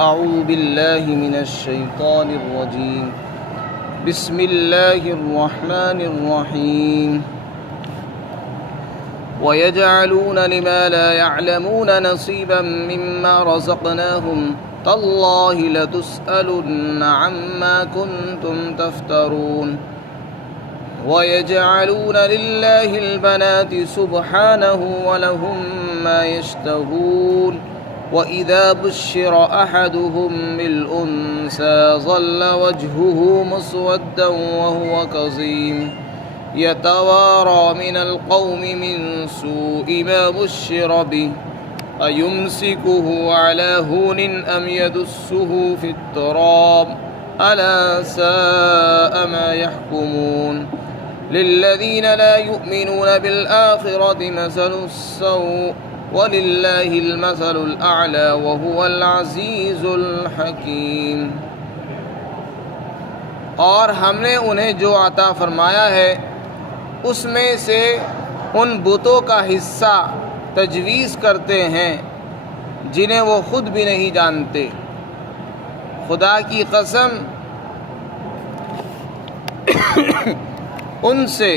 أعوذ بالله من الشيطان الرجيم بسم الله الرحمن الرحيم ويجعلون لما لا يعلمون نصيبا مما رزقناهم تالله لتسألن عما كنتم تفترون ويجعلون لله البنات سبحانه ولهم ما يشتهون وإذا بشر أحدهم بالأنثى ظل وجهه مسودا وهو كظيم يتوارى من القوم من سوء ما بشر به أيمسكه على هون أم يدسه في التراب ألا ساء ما يحكمون للذين لا يؤمنون بالآخرة مثل السوء وَلِلَّهِ الْمَثَلُ الْأَعْلَى وَهُوَ الْعَزِيزُ الْحَكِيمُ۔ اور ہم نے انہیں جو عطا فرمایا ہے اس میں سے ان بتوں کا حصہ تجویز کرتے ہیں جنہیں وہ خود بھی نہیں جانتے۔ خدا کی قسم ان سے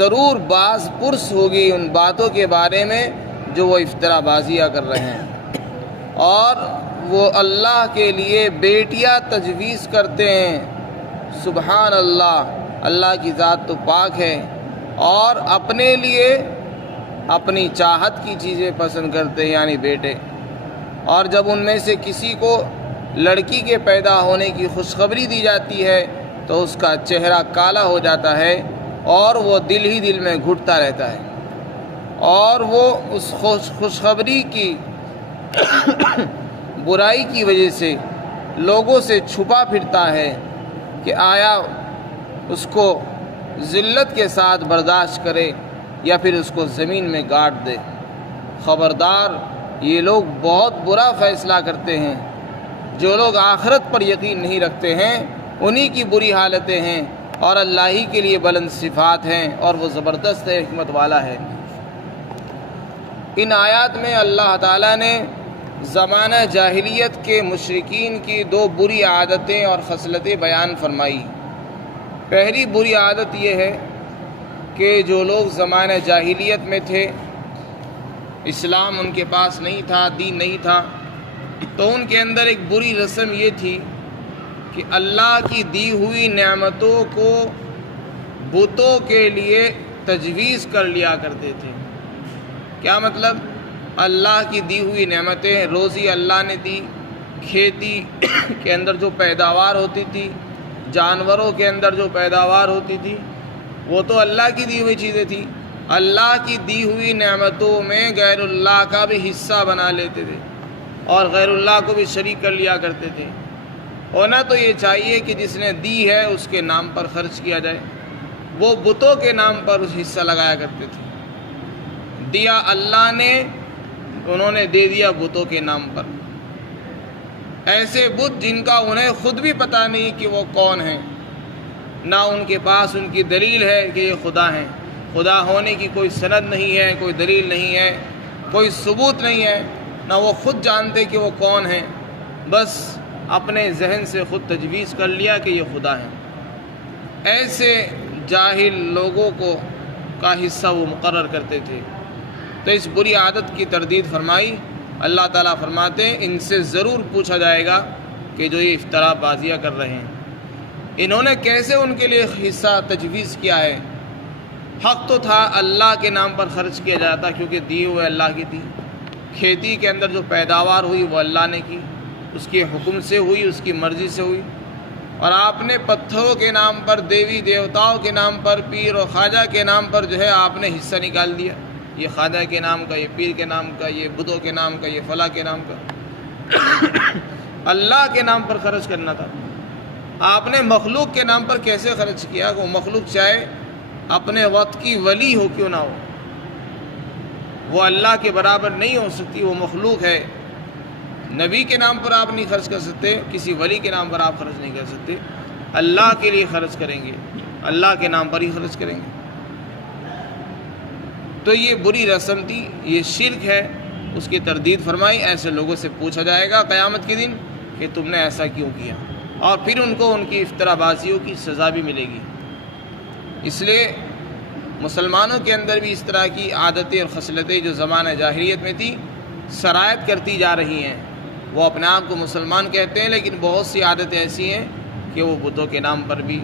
ضرور باز پرس ہوگی ان باتوں کے بارے میں جو وہ افطرا بازیاں کر رہے ہیں، اور وہ اللہ کے لیے بیٹیاں تجویز کرتے ہیں۔ سبحان اللہ، اللہ کی ذات تو پاک ہے، اور اپنے لیے اپنی چاہت کی چیزیں پسند کرتے ہیں، یعنی بیٹے۔ اور جب ان میں سے کسی کو لڑکی کے پیدا ہونے کی خوشخبری دی جاتی ہے تو اس کا چہرہ کالا ہو جاتا ہے اور وہ دل ہی دل میں گھٹتا رہتا ہے، اور وہ اس خوشخبری کی برائی کی وجہ سے لوگوں سے چھپا پھرتا ہے کہ آیا اس کو ذلت کے ساتھ برداشت کرے یا پھر اس کو زمین میں گاڑ دے۔ خبردار، یہ لوگ بہت برا فیصلہ کرتے ہیں۔ جو لوگ آخرت پر یقین نہیں رکھتے ہیں انہی کی بری حالتیں ہیں، اور اللہ ہی کے لیے بلند صفات ہیں، اور وہ زبردست حکمت والا ہے۔ ان آیات میں اللہ تعالیٰ نے زمانہ جاہلیت کے مشرکین کی دو بری عادتیں اور خصلتیں بیان فرمائی۔ پہلی بری عادت یہ ہے کہ جو لوگ زمانہ جاہلیت میں تھے، اسلام ان کے پاس نہیں تھا، دین نہیں تھا، تو ان کے اندر ایک بری رسم یہ تھی کہ اللہ کی دی ہوئی نعمتوں کو بتوں کے لیے تجویز کر لیا کرتے تھے۔ کیا مطلب؟ اللہ کی دی ہوئی نعمتیں، روزی اللہ نے دی، کھیتی کے اندر جو پیداوار ہوتی تھی، جانوروں کے اندر جو پیداوار ہوتی تھی، وہ تو اللہ کی دی ہوئی چیزیں تھیں۔ اللہ کی دی ہوئی نعمتوں میں غیر اللہ کا بھی حصہ بنا لیتے تھے اور غیر اللہ کو بھی شریک کر لیا کرتے تھے۔ ہونا تو یہ چاہیے کہ جس نے دی ہے اس کے نام پر خرچ کیا جائے، وہ بتوں کے نام پر اس حصہ لگایا کرتے تھے۔ دیا اللہ نے، انہوں نے دے دیا بتوں کے نام پر۔ ایسے بت جن کا انہیں خود بھی پتہ نہیں کہ وہ کون ہیں، نہ ان کے پاس ان کی دلیل ہے کہ یہ خدا ہیں، خدا ہونے کی کوئی سند نہیں ہے، کوئی دلیل نہیں ہے، کوئی ثبوت نہیں ہے، نہ وہ خود جانتے کہ وہ کون ہیں، بس اپنے ذہن سے خود تجویز کر لیا کہ یہ خدا ہیں۔ ایسے جاہل لوگوں کو کا حصہ وہ مقرر کرتے تھے۔ تو اس بری عادت کی تردید فرمائی۔ اللہ تعالیٰ فرماتے ہیں ان سے ضرور پوچھا جائے گا کہ جو یہ افطرا بازیاں کر رہے ہیں، انہوں نے کیسے ان کے لیے حصہ تجویز کیا ہے۔ حق تو تھا اللہ کے نام پر خرچ کیا جاتا، کیونکہ دی ہوئے اللہ کی تھی۔ کھیتی کے اندر جو پیداوار ہوئی وہ اللہ نے کی، اس کے حکم سے ہوئی، اس کی مرضی سے ہوئی۔ اور آپ نے پتھروں کے نام پر، دیوی دیوتاؤں کے نام پر، پیر و خواجہ کے نام پر جو ہے آپ نے حصہ نکال دیا۔ یہ خواجہ کے نام کا، یہ پیر کے نام کا، یہ بدھوں کے نام کا، یہ فلاں کے نام کا۔ اللہ کے نام پر خرچ کرنا تھا۔ آپ نے مخلوق کے نام پر کیسے خرچ کیا؟ وہ مخلوق چاہے اپنے وقت کی ولی ہو کیوں نہ ہو، وہ اللہ کے برابر نہیں ہو سکتی، وہ مخلوق ہے۔ نبی کے نام پر آپ نہیں خرچ کر سکتے، کسی ولی کے نام پر آپ خرچ نہیں کر سکتے۔ اللہ کے لیے خرچ کریں گے، اللہ کے نام پر ہی خرچ کریں گے۔ تو یہ بری رسم تھی، یہ شرک ہے، اس کی تردید فرمائی، ایسے لوگوں سے پوچھا جائے گا قیامت کے دن کہ تم نے ایسا کیوں کیا، اور پھر ان کو ان کی افتراء بازیوں کی سزا بھی ملے گی۔ اس لیے مسلمانوں کے اندر بھی اس طرح کی عادتیں اور خصلتیں جو زمانہ جاہلیت میں تھی سرایت کرتی جا رہی ہیں۔ وہ اپنے آپ کو مسلمان کہتے ہیں، لیکن بہت سی عادتیں ایسی ہیں کہ وہ بتوں کے نام پر بھی،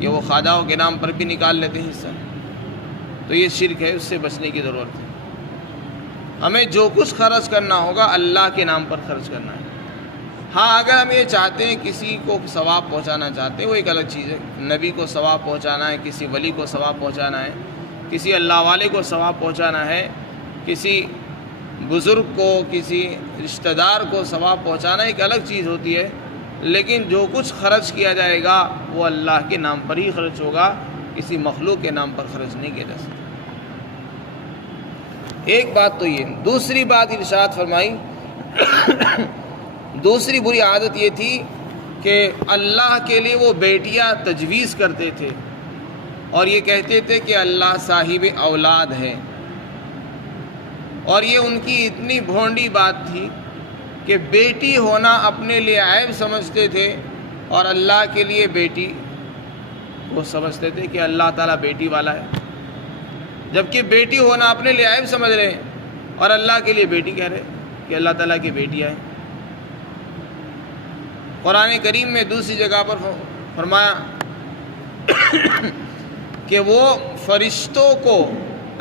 کہ وہ خواجاؤں کے نام پر بھی نکال لیتے ہیں حصہ۔ تو یہ شرک ہے، اس سے بچنے کی ضرورت ہے۔ ہمیں جو کچھ خرچ کرنا ہوگا اللہ کے نام پر خرچ کرنا ہے۔ ہاں، اگر ہم یہ چاہتے ہیں کسی کو ثواب پہنچانا چاہتے ہیں، وہ ایک الگ چیز ہے۔ نبی کو ثواب پہنچانا ہے، کسی ولی کو ثواب پہنچانا ہے، کسی اللہ والے کو ثواب پہنچانا ہے، کسی بزرگ کو، کسی رشتہ دار کو ثواب پہنچانا ایک الگ چیز ہوتی ہے، لیکن جو کچھ خرچ کیا جائے گا وہ اللہ کے نام پر ہی خرچ ہوگا، کسی مخلوق کے نام پر خرچ نہیں کیا جا سکتا۔ ایک بات تو یہ۔ دوسری بات ارشاد فرمائی، دوسری بری عادت یہ تھی کہ اللہ کے لیے وہ بیٹیاں تجویز کرتے تھے اور یہ کہتے تھے کہ اللہ صاحب اولاد ہے، اور یہ ان کی اتنی بھونڈی بات تھی کہ بیٹی ہونا اپنے لیے عیب سمجھتے تھے، اور اللہ کے لیے بیٹی وہ سمجھتے تھے کہ اللہ تعالیٰ بیٹی والا ہے، جبکہ بیٹی ہونا اپنے لیے عیب سمجھ رہے ہیں اور اللہ کے لیے بیٹی کہہ رہے کہ اللہ تعالیٰ کی بیٹیاں ہیں۔ قرآن کریم میں دوسری جگہ پر فرمایا کہ وہ فرشتوں کو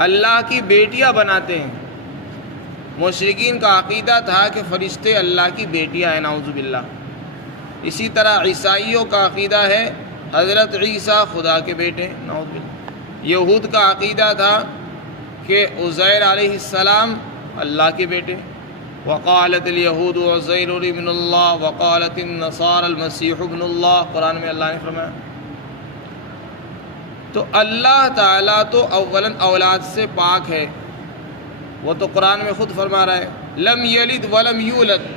اللہ کی بیٹیاں بناتے ہیں۔ مشرکین کا عقیدہ تھا کہ فرشتے اللہ کی بیٹیاں ہیں، نعوذ باللہ۔ اسی طرح عیسائیوں کا عقیدہ ہے حضرت عیسیٰ خدا کے بیٹے، نعوذ باللہ۔ یہود کا عقیدہ تھا کہ عزیر علیہ السلام اللہ کے بیٹے، وقالت الیہود عزیر ابن اللہ وقالت النصارى المسیح ابن اللہ، قرآن میں اللہ نے فرمایا۔ تو اللہ تعالیٰ تو اولاً اولاد سے پاک ہے، وہ تو قرآن میں خود فرما رہا ہے لم یلد ولم یولد،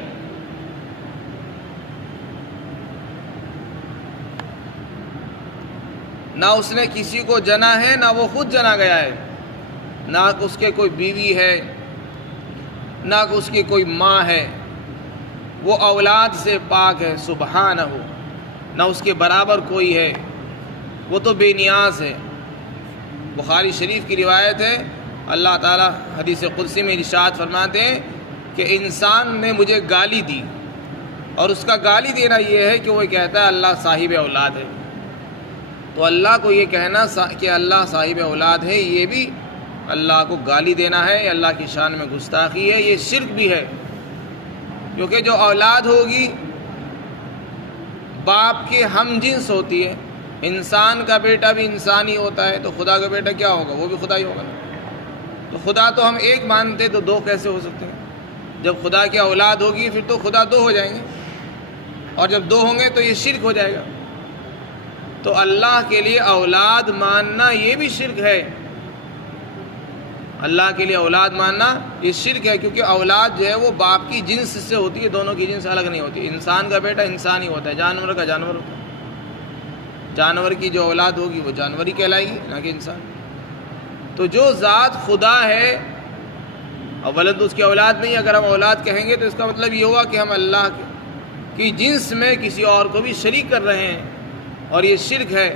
نہ اس نے کسی کو جنا ہے، نہ وہ خود جنا گیا ہے، نہ اس کے کوئی بیوی ہے، نہ اس کی کوئی ماں ہے، وہ اولاد سے پاک ہے سبحانہ، نہ اس کے برابر کوئی ہے، وہ تو بے نیاز ہے۔ بخاری شریف کی روایت ہے، اللہ تعالیٰ حدیث قدسی میں ارشاد فرماتے ہیں کہ انسان نے مجھے گالی دی، اور اس کا گالی دینا یہ ہے کہ وہ کہتا ہے اللہ صاحب اولاد ہے۔ تو اللہ کو یہ کہنا کہ اللہ صاحب اولاد ہے، یہ بھی اللہ کو گالی دینا ہے، اللہ کی شان میں گستاخی ہے، یہ شرک بھی ہے۔ کیونکہ جو اولاد ہوگی باپ کے ہم جنس ہوتی ہے، انسان کا بیٹا بھی انسان ہی ہوتا ہے، تو خدا کا بیٹا کیا ہوگا؟ وہ بھی خدا ہی ہوگا۔ تو خدا تو ہم ایک مانتے، تو دو کیسے ہو سکتے ہیں؟ جب خدا کی اولاد ہوگی پھر تو خدا دو ہو جائیں گے، اور جب دو ہوں گے تو یہ شرک ہو جائے گا۔ تو اللہ کے لیے اولاد ماننا یہ بھی شرک ہے، اللہ کے لیے اولاد ماننا یہ شرک ہے، کیونکہ اولاد جو ہے وہ باپ کی جنس سے ہوتی ہے، دونوں کی جنس الگ نہیں ہوتی۔ انسان کا بیٹا انسان ہی ہوتا ہے، جانور کا جانور ہوتا ہے۔ جانور کی جو اولاد ہوگی وہ جانور ہی کہلائے گی، نہ کہ انسان۔ تو جو ذات خدا ہے اولا تو اس کی اولاد نہیں، اگر ہم اولاد کہیں گے تو اس کا مطلب یہ ہوا کہ ہم اللہ کی جنس میں کسی اور کو بھی شریک کر رہے ہیں، اور یہ شرک ہے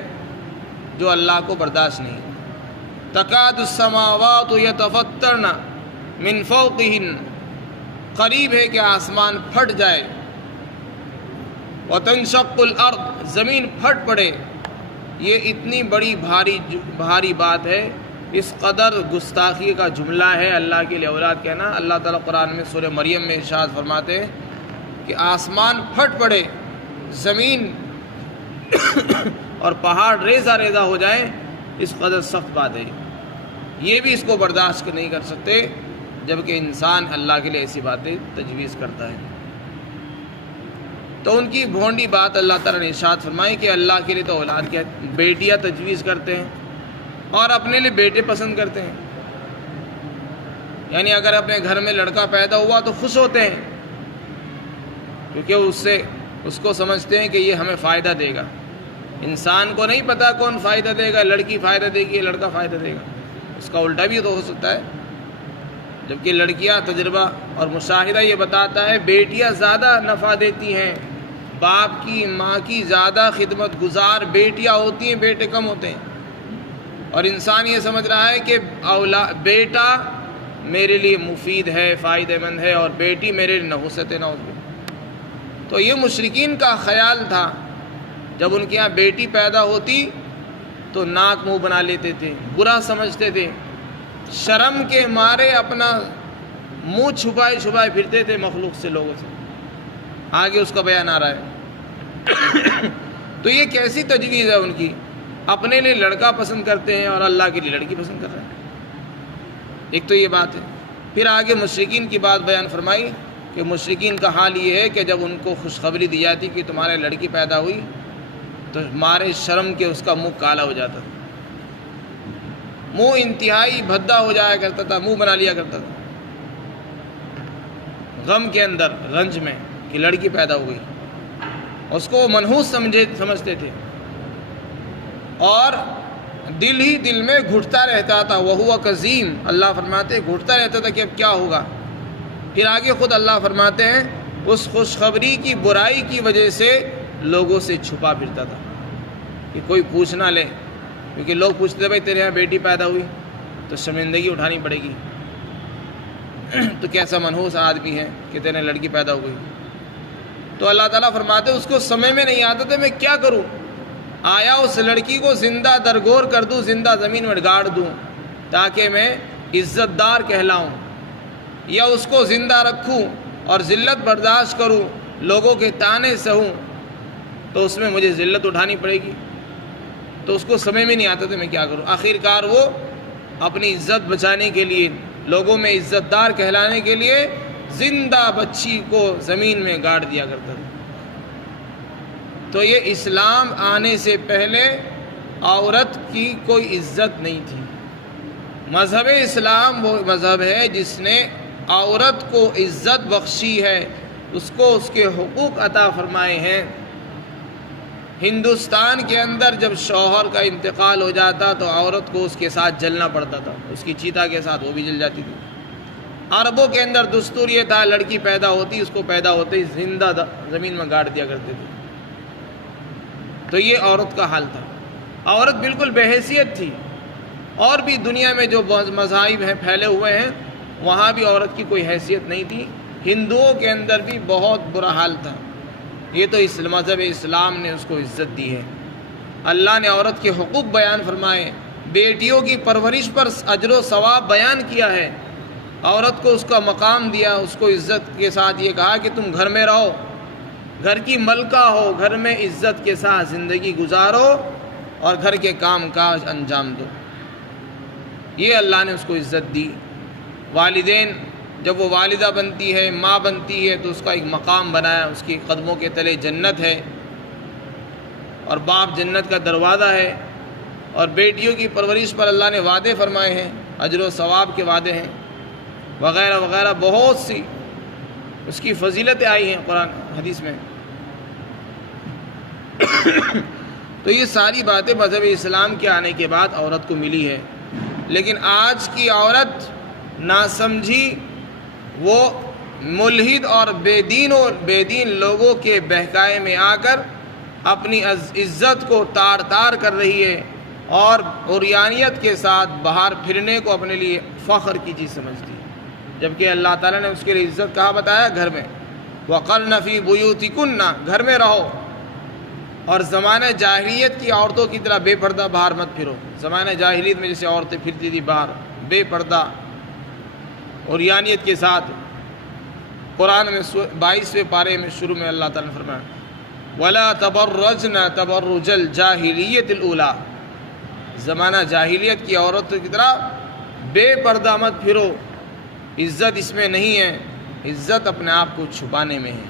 جو اللہ کو برداشت نہیں۔ تکاد السماوات یتفطرن من فوقہن، قریب ہے کہ آسمان پھٹ جائے، وتنشق الارض، زمین پھٹ پڑے۔ یہ اتنی بڑی بھاری بات ہے، اس قدر گستاخی کا جملہ ہے اللہ کے لیے اولاد کہنا۔ اللہ تعالیٰ قرآن میں سورہ مریم میں ارشاد فرماتے ہیں کہ آسمان پھٹ پڑے، زمین اور پہاڑ ریزہ ریزہ ہو جائیں، اس قدر سخت بات ہے۔ یہ بھی اس کو برداشت نہیں کر سکتے، جبکہ انسان اللہ کے لیے ایسی باتیں تجویز کرتا ہے۔ تو ان کی بھونڈی بات اللہ تعالیٰ نے ارشاد فرمائی کہ اللہ کے لیے تو اولاد کیا بیٹیاں تجویز کرتے ہیں اور اپنے لیے بیٹے پسند کرتے ہیں۔ یعنی اگر اپنے گھر میں لڑکا پیدا ہوا تو خوش ہوتے ہیں، کیونکہ اس کو سمجھتے ہیں کہ یہ ہمیں فائدہ دے گا۔ انسان کو نہیں پتہ کون فائدہ دے گا، لڑکی فائدہ دے گی یا لڑکا فائدہ دے گا، اس کا الٹا بھی تو ہو سکتا ہے۔ جبکہ لڑکیاں تجربہ اور مشاہدہ یہ بتاتا ہے بیٹیاں زیادہ نفع دیتی ہیں، باپ کی ماں کی زیادہ خدمت گزار بیٹیاں ہوتی ہیں، بیٹے کم ہوتے ہیں۔ اور انسان یہ سمجھ رہا ہے کہ بیٹا میرے لیے مفید ہے، فائدہ مند ہے، اور بیٹی میرے لیے نحوست ہے، نعوذ باللہ۔ تو یہ مشرکین کا خیال تھا، جب ان کے ہاں بیٹی پیدا ہوتی تو ناک منہ بنا لیتے تھے، برا سمجھتے تھے، شرم کے مارے اپنا منہ چھپائے چھپائے پھرتے تھے مخلوق سے، لوگوں سے۔ آگے اس کا بیان آ رہا ہے۔ تو یہ کیسی تجویز ہے ان کی؟ اپنے لیے لڑکا پسند کرتے ہیں اور اللہ کے لیے لڑکی پسند کر رہے ہیں۔ ایک تو یہ بات ہے۔ پھر آگے مشرکین کی بات بیان فرمائی کہ مشرکین کا حال یہ ہے کہ جب ان کو خوشخبری دی جاتی کہ تمہارے لڑکی پیدا ہوئی تو مارے شرم کے اس کا منہ کالا ہو جاتا تھا، منہ انتہائی بھدا ہو جایا کرتا تھا، منہ بنا لیا کرتا تھا غم کے اندر، رنج میں کہ لڑکی پیدا ہو گئی، اس کو منحوس سمجھتے تھے، اور دل ہی دل میں گھٹتا رہتا تھا۔ وَهُوَ كَظِيمٌ، اللہ فرماتے گھٹتا رہتا تھا کہ اب کیا ہوگا۔ پھر آگے خود اللہ فرماتے ہیں اس خوشخبری کی برائی کی وجہ سے لوگوں سے چھپا پھرتا تھا کہ کوئی پوچھ نہ لے، کیونکہ لوگ پوچھتے بھائی تیرے یہاں بیٹی پیدا ہوئی تو شرمندگی اٹھانی پڑے گی، تو کیسا منحوس آدمی ہے کہ تیرے لڑکی پیدا ہو گئی۔ تو اللہ تعالیٰ فرماتے اس کو سمجھ میں نہیں آتا تھا میں کیا کروں، آیا اس لڑکی کو زندہ درگور کر دوں، زندہ زمین میں گاڑ دوں تاکہ میں عزت دار کہلاؤں، یا اس کو زندہ رکھوں اور ذلت برداشت کروں، لوگوں کے طعنے سہوں، تو اس میں مجھے ذلت اٹھانی پڑے گی۔ تو اس کو سمجھ میں نہیں آتا تھا میں کیا کروں۔ آخر کار وہ اپنی عزت بچانے کے لیے، لوگوں میں عزت دار کہلانے کے لیے زندہ بچی کو زمین میں گاڑ دیا کرتا تھا۔ تو یہ اسلام آنے سے پہلے عورت کی کوئی عزت نہیں تھی۔ مذہب اسلام وہ مذہب ہے جس نے عورت کو عزت بخشی ہے، اس کو اس کے حقوق عطا فرمائے ہیں۔ ہندوستان کے اندر جب شوہر کا انتقال ہو جاتا تو عورت کو اس کے ساتھ جلنا پڑتا تھا، اس کی چیتا کے ساتھ وہ بھی جل جاتی تھی۔ عربوں کے اندر دستور یہ تھا لڑکی پیدا ہوتی اس کو پیدا ہوتے ہی زندہ زمین میں گاڑ دیا کرتے تھے۔ تو یہ عورت کا حال تھا، عورت بالکل بے حیثیت تھی۔ اور بھی دنیا میں جو مذاہب ہیں پھیلے ہوئے ہیں وہاں بھی عورت کی کوئی حیثیت نہیں تھی۔ ہندوؤں کے اندر بھی بہت برا حال تھا۔ یہ تو اس مذہب اسلام نے اس کو عزت دی ہے۔ اللہ نے عورت کے حقوق بیان فرمائے، بیٹیوں کی پرورش پر اجر و ثواب بیان کیا ہے، عورت کو اس کا مقام دیا، اس کو عزت کے ساتھ یہ کہا کہ تم گھر میں رہو، گھر کی ملکہ ہو، گھر میں عزت کے ساتھ زندگی گزارو اور گھر کے کام کاج انجام دو۔ یہ اللہ نے اس کو عزت دی۔ والدین جب وہ والدہ بنتی ہے، ماں بنتی ہے، تو اس کا ایک مقام بنایا، اس کی قدموں کے تلے جنت ہے اور باپ جنت کا دروازہ ہے۔ اور بیٹیوں کی پرورش پر اللہ نے وعدے فرمائے ہیں، اجر و ثواب کے وعدے ہیں، وغیرہ وغیرہ، بہت سی اس کی فضیلتیں آئی ہیں قرآن حدیث میں۔ تو یہ ساری باتیں مذہب اسلام کے آنے کے بعد عورت کو ملی ہے۔ لیکن آج کی عورت ناسمجھی، وہ ملحد اور بے دین لوگوں کے بہکائے میں آ کر اپنی عزت کو تار تار کر رہی ہے اور عریانیت کے ساتھ باہر پھرنے کو اپنے لیے فخر کی چیز سمجھتی ہے، جبکہ اللہ تعالیٰ نے اس کے لیے عزت کہاں بتایا؟ گھر میں۔ وَقَرْنَ فِي بُيُوتِكُنَّ، گھر میں رہو، اور زمانہ جاہلیت کی عورتوں کی طرح بے پردہ باہر مت پھرو۔ زمانہ جاہلیت میں جیسے عورتیں پھرتی تھی باہر بے پردہ عریانیت کے ساتھ، قرآن میں 22ویں پارے میں شروع میں اللہ تعالیٰ نے فرمایا وَلَا تَبَرَّجْنَ تَبَرُّجَ الْجَاهِلِيَّةِ الْأُولَىٰ، زمانہ جاہلیت کی عورتوں کی طرح بے پردہ مت پھرو۔ عزت اس میں نہیں ہے، عزت اپنے آپ کو چھپانے میں ہے۔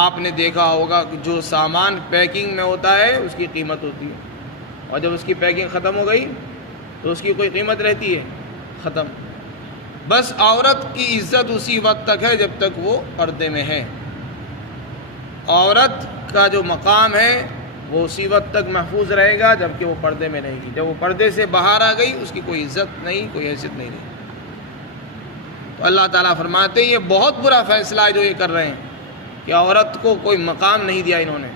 آپ نے دیکھا ہوگا کہ جو سامان پیکنگ میں ہوتا ہے اس کی قیمت ہوتی ہے، اور جب اس کی پیکنگ ختم ہو گئی تو اس کی کوئی قیمت رہتی ہے؟ ختم۔ بس عورت کی عزت اسی وقت تک ہے جب تک وہ پردے میں ہے۔ عورت کا جو مقام ہے وہ اسی وقت تک محفوظ رہے گا جب کہ وہ پردے میں رہے گی۔ جب وہ پردے سے باہر آ گئی اس کی کوئی عزت نہیں، کوئی حیثیت نہیں رہی۔ تو اللہ تعالیٰ فرماتے ہیں یہ بہت برا فیصلہ ہے جو یہ کر رہے ہیں کہ عورت کو کوئی مقام نہیں دیا انہوں نے،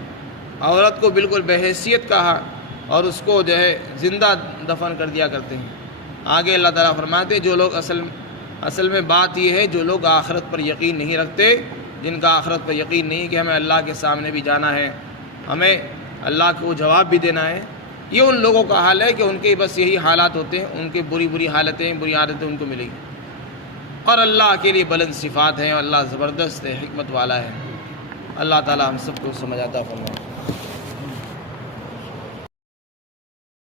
عورت کو بالکل بحیثیت کہا اور اس کو جو ہے زندہ دفن کر دیا کرتے ہیں۔ آگے اللہ تعالیٰ فرماتے ہیں جو لوگ اصل میں بات یہ ہے جو لوگ آخرت پر یقین نہیں رکھتے، جن کا آخرت پر یقین نہیں کہ ہمیں اللہ کے سامنے بھی جانا ہے، ہمیں اللہ کو جواب بھی دینا ہے، یہ ان لوگوں کا حال ہے کہ ان کے بس یہی حالات ہوتے ہیں، ان کے بری حالتیں بری عادتیں ان کو ملیں گی۔ اور اللہ کے لیے بلند صفات ہیں اور اللہ زبردست ہے، حکمت والا ہے۔ اللہ تعالیٰ ہم سب کو سمجھ عطا فرمائے۔